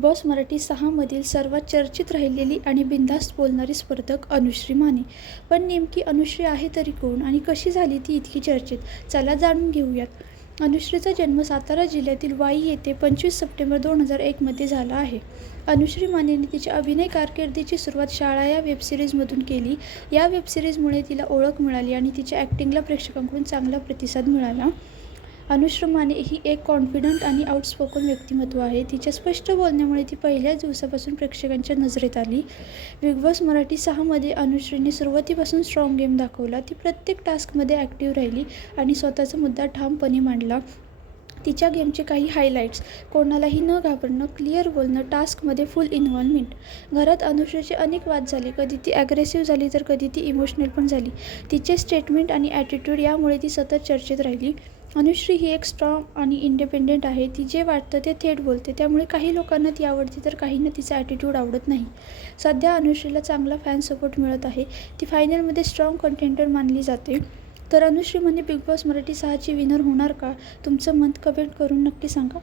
Boss Marathi 6मधील सर्वात चर्चित राहिलेली आणि बिनधास्त बोलणारी स्पर्धक अनुश्री माने. पण नेमकी अनुश्री आहे तरी कोण आणि कशी झाली ती इतकी चर्चित? चला जाणून घेऊयात. अनुश्रीचा जन्म सातारा जिल्ह्यातील वाई येथे 25 सप्टेंबर 2001 झाला आहे. अनुश्री मानेने तिच्या अभिनय कारकिर्दीची सुरुवात शाळा या वेबसिरीजमधून केली. या वेबसिरीजमुळे तिला ओळख मिळाली आणि तिच्या ॲक्टिंगला प्रेक्षकांकडून चांगला प्रतिसाद मिळाला. अनुश्री माने ही एक कॉन्फिडंट आणि आउटस्पोकन व्यक्तिमत्व आहे. तिच्या स्पष्ट बोलण्यामुळे ती पहिल्याच दिवसापासून प्रेक्षकांच्या नजरेत आली. बिग बॉस मराठी 6मध्ये अनुश्रीने सुरुवातीपासून स्ट्रॉंग गेम दाखवला. ती प्रत्येक टास्कमध्ये ॲक्टिव्ह राहिली आणि स्वतःचा मुद्दा ठामपणे मांडला. तिच्या गेमचे काही हायलाईट्स: कोणालाही न घाबरणं, क्लिअर बोलणं, टास्कमध्ये फुल इन्व्हॉल्वमेंट. घरात अनुश्रीचे अनेक वाद झाले. कधी ती ॲग्रेसिव्ह झाली तर कधी ती इमोशनल पण झाली. तिचे स्टेटमेंट आणि ॲटिट्यूड यामुळे ती सतत चर्चेत राहिली. अनुश्री ही एक स्ट्रॉंग आणि इंडिपेंडेंट आहे. ती जे वाटतं ते थेट बोलते. त्यामुळे काही लोकांना ती आवडते तर काहींना तिचा ॲटिट्यूड आवडत नाही. सध्या अनुश्रीला चांगला फॅन सपोर्ट मिळत आहे. ती फायनलमध्ये स्ट्रॉंग कंटेंडर मानली जाते. तर अनुश्री माने बिग बॉस मराठी 6ची विनर होणार का? तुमचं मत कमेंट करून नक्की सांगा.